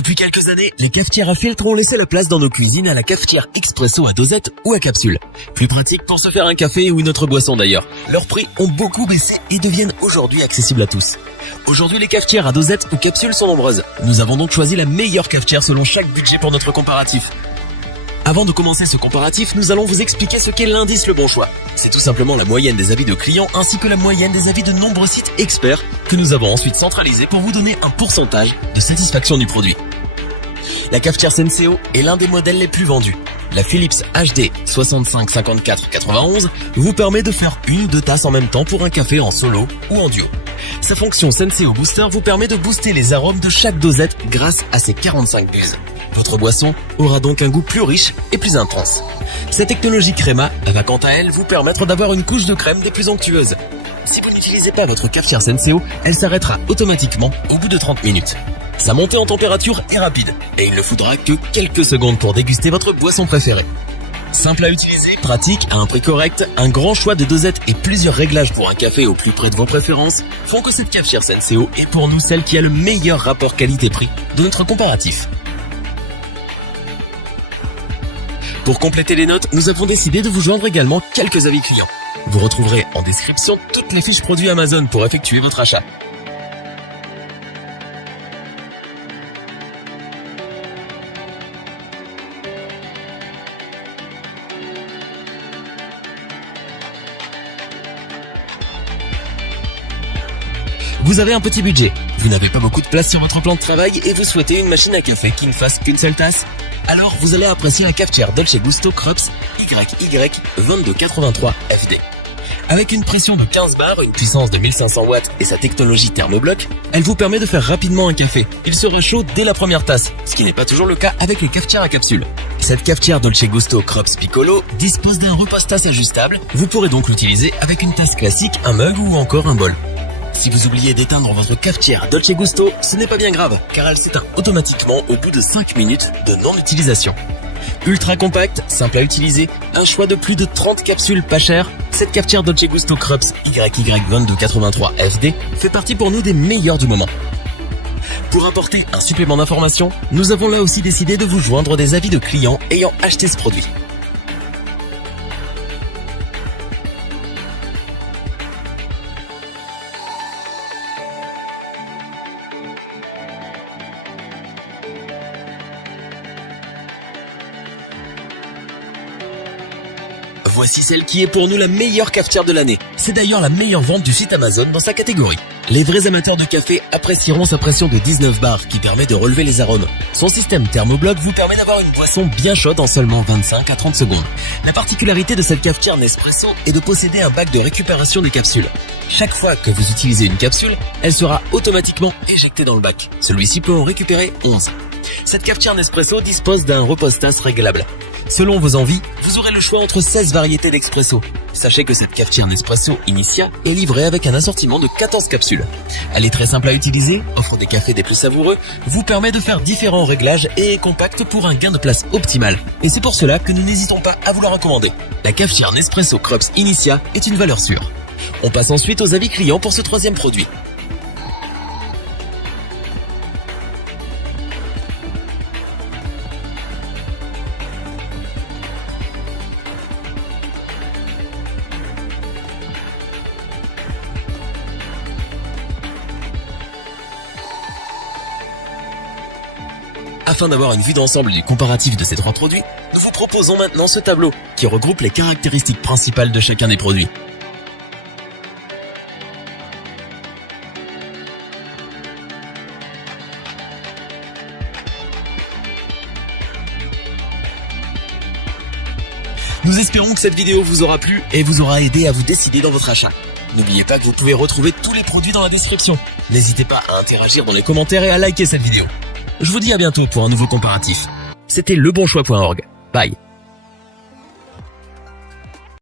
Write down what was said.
Depuis quelques années, les cafetières à filtre ont laissé la place dans nos cuisines à la cafetière expresso à dosette ou à capsule. Plus pratique pour se faire un café ou une autre boisson d'ailleurs. Leurs prix ont beaucoup baissé et deviennent aujourd'hui accessibles à tous. Aujourd'hui, les cafetières à dosette ou capsule sont nombreuses. Nous avons donc choisi la meilleure cafetière selon chaque budget pour notre comparatif. Avant de commencer ce comparatif, nous allons vous expliquer ce qu'est l'indice Le Bon Choix. C'est tout simplement la moyenne des avis de clients ainsi que la moyenne des avis de nombreux sites experts que nous avons ensuite centralisés pour vous donner un pourcentage de satisfaction du produit. La cafetière Senseo est l'un des modèles les plus vendus. La Philips HD 65 54 91 vous permet de faire une ou deux tasses en même temps pour un café en solo ou en duo. Sa fonction Senseo Booster vous permet de booster les arômes de chaque dosette grâce à ses 45 buses. Votre boisson aura donc un goût plus riche et plus intense. Cette technologie Crema va quant à elle vous permettre d'avoir une couche de crème des plus onctueuses. Si vous n'utilisez pas votre cafetière Senseo, elle s'arrêtera automatiquement au bout de 30 minutes. Sa montée en température est rapide et il ne faudra que quelques secondes pour déguster votre boisson préférée. Simple à utiliser, pratique, à un prix correct, un grand choix de dosettes et plusieurs réglages pour un café au plus près de vos préférences font que cette cafetière Senseo est pour nous celle qui a le meilleur rapport qualité-prix de notre comparatif. Pour compléter les notes, nous avons décidé de vous joindre également quelques avis clients. Vous retrouverez en description toutes les fiches produits Amazon pour effectuer votre achat. Vous avez un petit budget, vous n'avez pas beaucoup de place sur votre plan de travail et vous souhaitez une machine à café qui ne fasse qu'une seule tasse? Alors vous allez apprécier la cafetière Dolce Gusto Krups YY 2283 FD. Avec une pression de 15 bars, une puissance de 1500 watts et sa technologie thermobloc, elle vous permet de faire rapidement un café. Il sera chaud dès la première tasse, ce qui n'est pas toujours le cas avec les cafetières à capsule. Cette cafetière Dolce Gusto Krups Piccolo dispose d'un repose-tasse ajustable. Vous pourrez donc l'utiliser avec une tasse classique, un mug ou encore un bol. Si vous oubliez d'éteindre votre cafetière Dolce Gusto, ce n'est pas bien grave, car elle s'éteint automatiquement au bout de 5 minutes de non-utilisation. Ultra compact, simple à utiliser, un choix de plus de 30 capsules pas chères, cette cafetière Dolce Gusto Krups YY 2283 FD fait partie pour nous des meilleurs du moment. Pour apporter un supplément d'information, nous avons là aussi décidé de vous joindre des avis de clients ayant acheté ce produit. Voici celle qui est pour nous la meilleure cafetière de l'année. C'est d'ailleurs la meilleure vente du site Amazon dans sa catégorie. Les vrais amateurs de café apprécieront sa pression de 19 bars qui permet de relever les arômes. Son système thermobloc vous permet d'avoir une boisson bien chaude en seulement 25 à 30 secondes. La particularité de cette cafetière Nespresso est de posséder un bac de récupération des capsules. Chaque fois que vous utilisez une capsule, elle sera automatiquement éjectée dans le bac. Celui-ci peut en récupérer 11. Cette cafetière Nespresso dispose d'un repose-tasse réglable. Selon vos envies, vous aurez le choix entre 16 variétés d'expresso. Sachez que cette cafetière Nespresso Initia est livrée avec un assortiment de 14 capsules. Elle est très simple à utiliser, offre des cafés des plus savoureux, vous permet de faire différents réglages et est compacte pour un gain de place optimal. Et c'est pour cela que nous n'hésitons pas à vous la recommander. La cafetière Nespresso Krups Initia est une valeur sûre. On passe ensuite aux avis clients pour ce troisième produit. Afin d'avoir une vue d'ensemble du comparatif de ces trois produits, nous vous proposons maintenant ce tableau qui regroupe les caractéristiques principales de chacun des produits. Nous espérons que cette vidéo vous aura plu et vous aura aidé à vous décider dans votre achat. N'oubliez pas que vous pouvez retrouver tous les produits dans la description. N'hésitez pas à interagir dans les commentaires et à liker cette vidéo. Je vous dis à bientôt pour un nouveau comparatif. C'était lebonchoix.org. Bye.